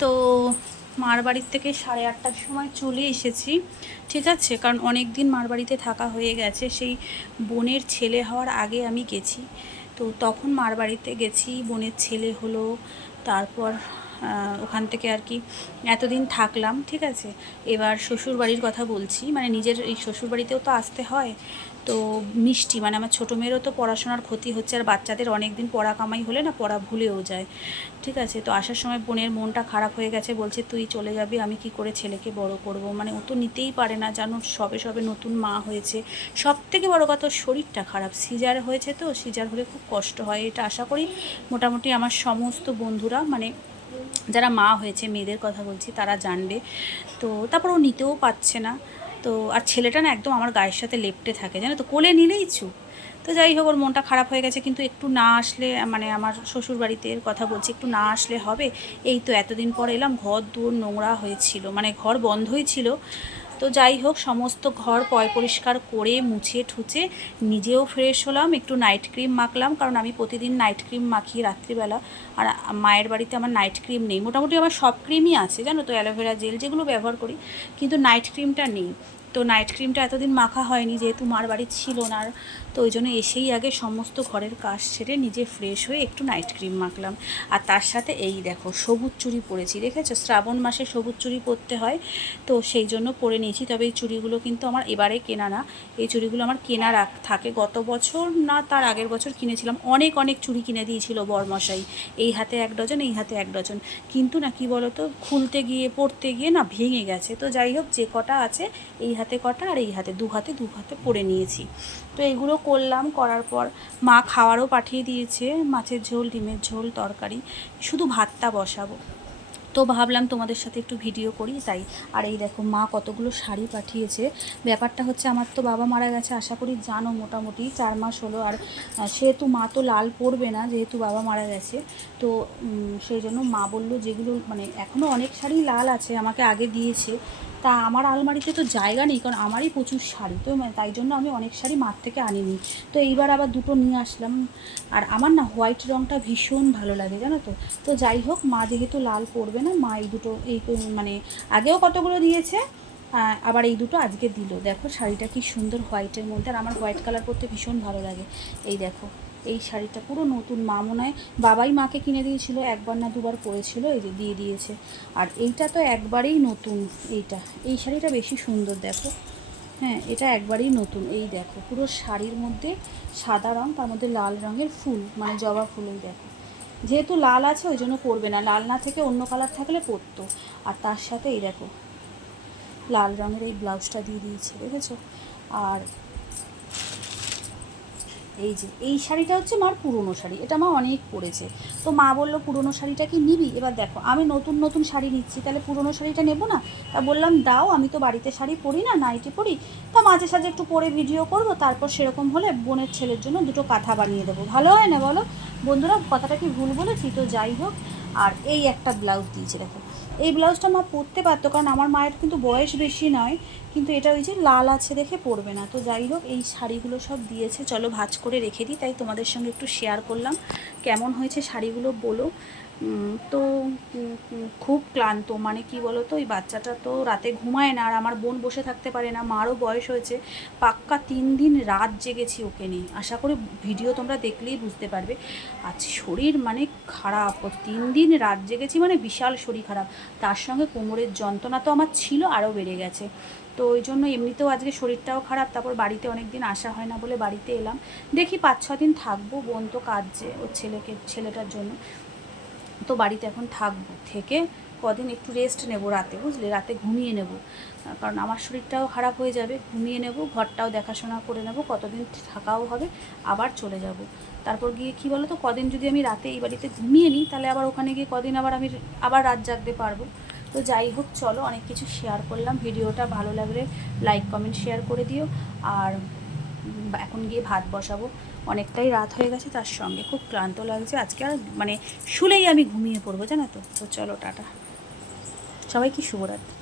তো মার বাড়ির থেকে সাড়ে আটটার সময় চলে এসেছি, ঠিক আছে? কারণ অনেক দিন মার বাড়িতে থাকা হয়ে গেছে, সেই বোনের ছেলে হওয়ার আগে আমি গেছি। তো তখন মার বাড়িতে গেছি, বোনের ছেলে হলো, তারপর ওখান থেকে আর কি এতদিন থাকলাম, ঠিক আছে? এবার শ্বশুর বাড়ির কথা বলছি মানে নিজের এই শ্বশুর বাড়িতেও তো আসতে হয়, তো মিষ্টি মানে আমার ছোটো মেয়েরও তো পড়াশোনার ক্ষতি হচ্ছে, আর বাচ্চাদের অনেক দিন পড়া কামাই হলে না পড়া ভুলেও যায়, ঠিক আছে? তো আসার সময় বোনের মনটা খারাপ হয়ে গেছে, বলছে, তুই চলে যাবি, আমি কি করে ছেলেকে বড় করব? মানে ও তো নিতেই পারে না, জানো, সবে সবে নতুন মা হয়েছে। সব থেকে বড় কথা শরীরটা খারাপ, সিজার হয়েছে তো, সিজার হলে খুব কষ্ট হয়, এটা আশা করি মোটামুটি আমার সমস্ত বন্ধুরা মানে যারা মা হয়েছে, মেয়েদের কথা বলছি, তারা জানবে। তো তারপর ও নিতেও পাচ্ছে না। তো আর ছেলেটা না একদম আমার গায়ের সাথে লেপটে থাকে, জানো তো? কোলে নিলেই চুপ। তো যাই হোক, ওর মনটা খারাপ হয়ে গেছে, কিন্তু একটু না আসলে মানে আমার শ্বশুর বাড়িতে কথা বলছি, একটু না আসলে হবে। এই তো এতদিন পর এলাম, ঘর দূর নোংরা হয়েছিল মানে ঘর বন্ধই ছিল। তো যাই হোক, সমস্ত ঘর পয় পরিষ্কার করে মুছে ঠুচে নিজেও ফ্রেশ হলাম, একটু নাইট ক্রিম মাখলাম, কারণ আমি প্রতিদিন নাইট ক্রিম মাখি রাত্রিবেলা। আর মায়ের বাড়িতে আমার নাইট ক্রিম নেই। মোটামুটি আমার সব ক্রিমই আছে, জানো তো অ্যালোভেরা জেল যেগুলো ব্যবহার করি, কিন্তু নাইট ক্রিমটা নেই। তো নাইট ক্রিমটা এতদিন মাখা হয়নি, যেহেতু মার বাড়ি ছিল না আর, তো ওই জন্য এসেই আগে সমস্ত ঘরের কাজ সেরে নিজে ফ্রেশ হয়ে একটু নাইট ক্রিম মাখলাম। আর তার সাথে এই দেখো, সবুজ চুড়ি পরেছি, দেখেছ? শ্রাবণ মাসে সবুজ চুড়ি পরতে হয়, তো সেই জন্য পরে নিয়েছি, তবে এই চুড়িগুলো কিন্তু আমার এবারে কেনা না। এই চুড়িগুলো আমার কেনা রাখ, থাকে। গত বছর না, তার আগের বছর কিনেছিলাম। অনেক অনেক চুড়ি কিনে দিয়েছিল বরমশাই। এই হাতে এক ডজন, এই হাতে এক ডজন। কিন্তু না, কি বলতো? খুলতে গিয়ে পড়তে গিয়ে না, ভেঙে গেছে। তো যাই হোক, যে কটা আছে, এই হাতে কটা আর এই হাতে, দু হাতে দু হাতে পরে নিয়েছি। তো এইগুলো করলাম, করার পর মা খাওয়ারও পাঠিয়ে দিয়েছে, মাছের ঝোল, ডিমের ঝোল, তরকারি, শুধু ভাতটা বসাবো। তো ভাবলাম তোমাদের সাথে একটু ভিডিও করি, তাই। আর এই দেখো, মা কতগুলো শাড়ি পাঠিয়েছে। ব্যাপারটা হচ্ছে আমার তো বাবা মারা গেছে, আশা করি জানো মোটামুটি, চার মাস হলো। আর সেহেতু মা তো লাল পরবে না, যেহেতু বাবা মারা গেছে। তো সেই জন্য মা বলল যেগুলো মানে এখনও অনেক শাড়ি লাল আছে, আমাকে আগে দিয়েছে। তা আমার আলমারিতে তো জায়গা নেই, কারণ আমারই প্রচুর শাড়ি, তো মানে তাই জন্য আমি অনেক শাড়ি মার থেকে আনিনি। তো এইবার আবার দুটো নিয়ে আসলাম। আর আমার না হোয়াইট রঙটা ভীষণ ভালো লাগে, জানো তো? তো যাই হোক, মা যেহেতু লাল পরবে না, মা এই দুটো, এই মানে আগেও কতগুলো দিয়েছে আবার এই দুটো আজকে দিল। দেখো শাড়িটা কি সুন্দর হোয়াইটের মধ্যে, আর আমার হোয়াইট কালার পরতে ভীষণ ভালো লাগে। এই দেখো এই শাড়িটা পুরো নতুন মা হয় বাবাই মাকে কিনে দিয়েছিল, একবার না দুবার পরেছিল, এই যে দিয়ে দিয়েছে। আর এইটা তো একবারেই নতুন, এইটা। এই শাড়িটা বেশি সুন্দর, দেখো। হ্যাঁ এটা একবারেই নতুন। এই দেখো, পুরো শাড়ির মধ্যে সাদা রং, তার মধ্যে লাল রঙের ফুল মানে জবা ফুল, এই দেখো। যেহেতু লাল আছে, ওই জন্য পরবে না। লাল না থেকে অন্য কালার থাকলে পরতো। আর তার সাথে এই দেখো, লাল রঙের এই ব্লাউজটা দিয়ে দিয়েছে, দেখেছ? আর এই যে, এই শাড়িটা হচ্ছে মার পুরনো শাড়ি, এটা মা অনেক পরেছে। তো মা বলল, পুরনো শাড়িটা কি নিবি? এবার দেখো, আমি নতুন নতুন শাড়ি নিচ্ছি, তাহলে পুরনো শাড়িটা নেব না? তা বললাম, দাও, আমি তো বাড়িতে শাড়ি পরি না নাইটি পরি। তা মাঝে সাঝে একটু পরে ভিডিও করব, তারপর সেরকম হলে বোনের ছেলের জন্য দুটো কাঁথা বানিয়ে দেবো। ভালো হয় না বলো? বন্ধুরা, কথাটা কি ভুল বলেছি? তো যাই হোক, আর এই একটা ব্লাউজ দিয়েছে, দেখো। এই ব্লাউজটা মা পরতে পারতো কারণ আমার মায়ের কিন্তু বয়স বেশি নয়, কিন্তু এটা ওই যে লাল আছে দেখে পরবে না। তো যাই হোক, এই শাড়িগুলো সব দিয়েছে। চলো ভাজ করে রেখে দিই, তাই তোমাদের সঙ্গে একটু শেয়ার করলাম। কেমন হয়েছে শাড়িগুলো বলো। তো খুব ক্লান্ত। মানে কি বলো তো ওই বাচ্চাটা তো রাতে ঘুমায় না আর আমার বোন বসে থাকতে পারে না, মারও বয়স হয়েছে। পাক্কা তিন দিন রাত জেগেছি ওকে নিয়ে। আশা করি ভিডিও তোমরা দেখলেই বুঝতে পারবে। আজ শরীর মানে খারাপ। তিন দিন রাত জেগেছি মানে বিশাল শরীর খারাপ। তার সঙ্গে কোমরের যন্ত্রণা তো আমার ছিল, আরও বেড়ে গেছে। তো ওই জন্য এমনিতেও আজকে শরীরটাও খারাপ। তারপর বাড়িতে অনেক দিন আসা হয় না বলে বাড়িতে এলাম। দেখি পাঁচ ছ দিন থাকব, বোন তো কাজে ওর ছেলেকে, ছেলেটার জন্য। তো বাড়িতে এখন থাকব, থেকে কদিন একটু রেস্ট নেব রাতে, বুঝলে? রাতে ঘুমিয়ে নেব। কারণ আমার শরীরটাও খারাপ হয়ে যাবে, ঘুমিয়ে নেব, ঘরটাও দেখাশোনা করে নেব, কতদিন থাকাও হবে, আবার চলে যাব। তারপর গিয়ে কি বলো তো কদিন যদি আমি রাতে এই বাড়িতে ঘুমিয়ে নিই, তাহলে আবার ওখানে গিয়ে কদিন আবার আমি আবার রাত জাগতে পারব। তো যাই হোক, চলো, অনেক কিছু শেয়ার করলাম। ভিডিওটা ভালো লাগলে লাইক কমেন্ট শেয়ার করে দিও। আর এখন গিয়ে ভাত বসাবো। অনেকটাই রাত হয়ে গেছে, তার সঙ্গে খুব ক্লান্ত লাগছে। আজকে আর মানে শুলেই আমি ঘুমিয়ে পড়ব, জানো তো? তো চলো, টাটা। সবাইকে শুভরাত্রি।